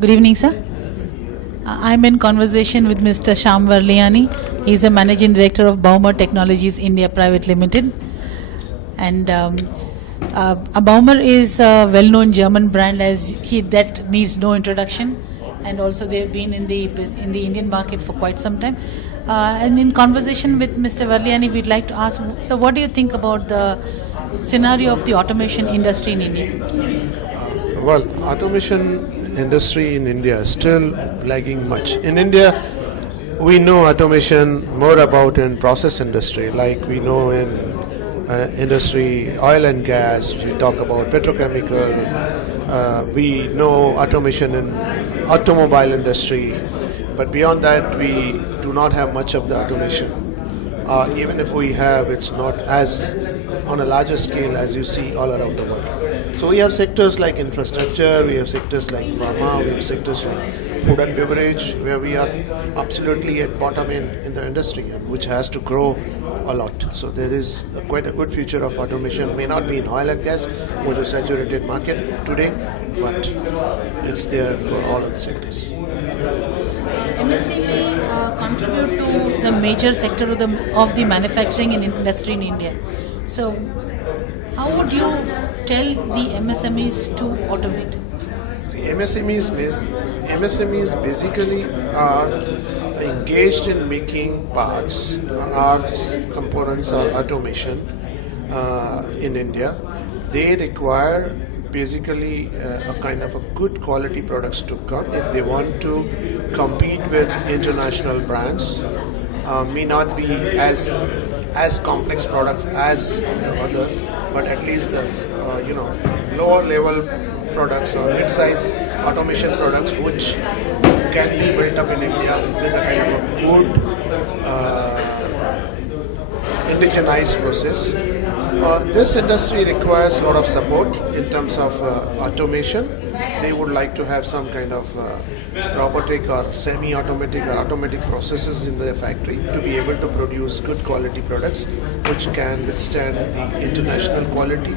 Good evening, sir. I'm in conversation with Mr. Shyam Varliani. He's a managing director of Baumer Technologies India Private Limited. And Baumer is a well-known German brand that needs no introduction. And also they've been in the Indian market for quite some time. And in conversation with Mr. Varliani, we'd like to ask, so what do you think about the scenario of the automation industry in India? Well, automation industry in India is still lagging much. In India, we know automation more about in process industry, like we know in industry, oil and gas, we talk about petrochemical, we know automation in automobile industry, but beyond that we do not have much of the automation. Even if we have, it's not as on a larger scale as you see all around the world. So we have sectors like infrastructure, we have sectors like pharma, we have sectors like food and beverage, where we are absolutely at bottom in the industry, and which has to grow a lot. So there is quite a good future of automation. May not be in oil and gas, which is a saturated market today, but it's there for all of the sectors. MSME contribute to the major sector of the manufacturing industry in India. So how would you tell the MSMEs to automate? See, MSMEs basically are engaged in making parts, components or automation in India. They require basically a kind of a good quality products to come if they want to compete with international brands. May not be as complex products as the other, but at least the lower level products or mid-size automation products which can be built up in India with a kind of a good indigenized process. This industry requires a lot of support in terms of automation. They would like to have some kind of robotic or semi-automatic or automatic processes in their factory to be able to produce good quality products which can withstand the international quality,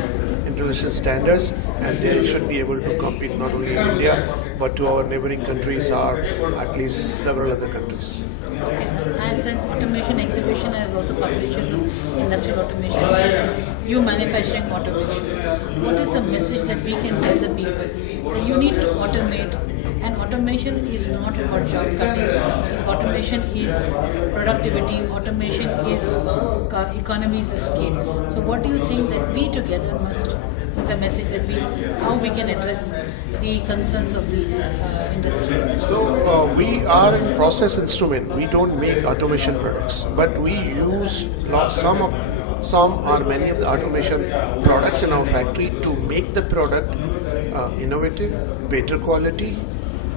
international standards, and they should be able to compete not only in India but to our neighboring countries or at least several other countries. Okay, sir. As an automation exhibition has also published in industrial automation, you manufacturing automation. What is the message that we can tell the people that you need to automate? And automation is not about job cutting. Automation is productivity. Automation is economies of scale. So, what do you think that we together must? Is a message that how we can address the concerns of the industry? So we are in process instrument. We don't make automation products, but we use some or many of the automation products in our factory to make the product innovative, better quality.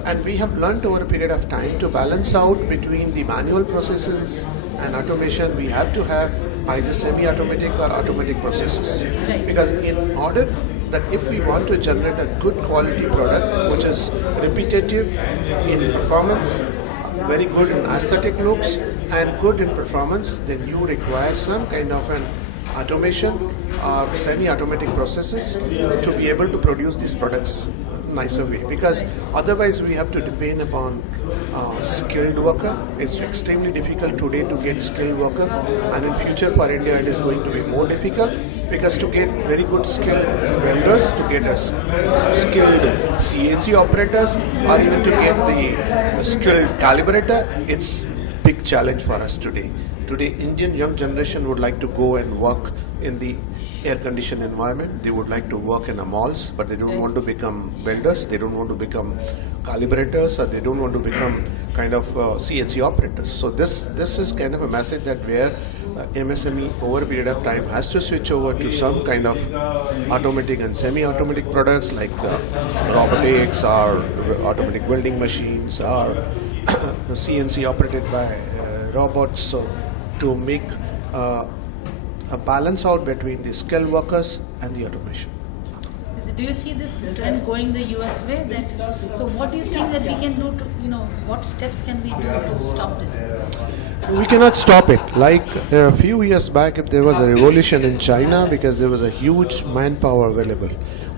And we have learned over a period of time to balance out between the manual processes and automation. We have to have either semi-automatic or automatic processes. Because in order that if we want to generate a good quality product, which is repetitive in performance, very good in aesthetic looks, and good in performance, then you require some kind of an automation or semi-automatic processes to be able to produce these products nicer way, because otherwise we have to depend upon skilled worker. It's extremely difficult today to get skilled worker, and in future for India it is going to be more difficult, because to get very good skilled welders, to get a skilled CNC operators, or even to get the skilled calibrator, it's big challenge for us today. Today, Indian young generation would like to go and work in the air-conditioned environment. They would like to work in a malls, but they don't want to become welders. They don't want to become calibrators, or they don't want to become kind of CNC operators. So this is kind of a message that where MSME over a period of time has to switch over to some kind of automatic and semi-automatic products like robotics or automatic welding machines or CNC operated by robots. So to make a balance out between the skilled workers and the automation. Do you see this trend going the US way? So what do you think that we can do to, what steps can we do to stop this? We cannot stop it. Like a few years back, if there was a revolution in China, because there was a huge manpower available.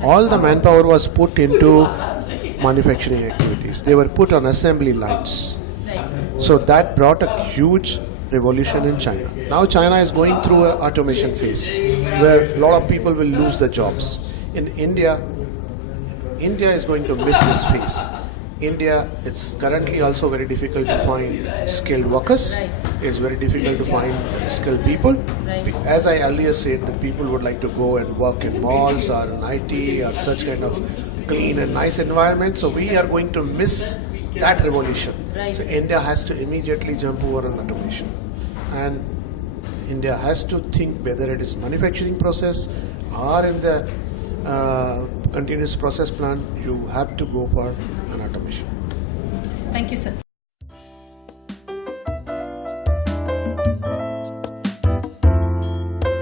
All the manpower was put into manufacturing activities. They were put on assembly lines. Right. So that brought a huge revolution in China. Now China is going through an automation phase where a lot of people will lose their jobs. In India, India is going to miss this phase. India, it's currently also very difficult to find skilled workers. Right. It's very difficult to find skilled people. Right. As I earlier said, that people would like to go and work in malls or in IT or such kind of clean and nice environment. So we are going to miss that revolution. Right. So India has to immediately jump over on automation. And India has to think whether it is manufacturing process or in the continuous process plant, you have to go for an automation. Thank you, sir.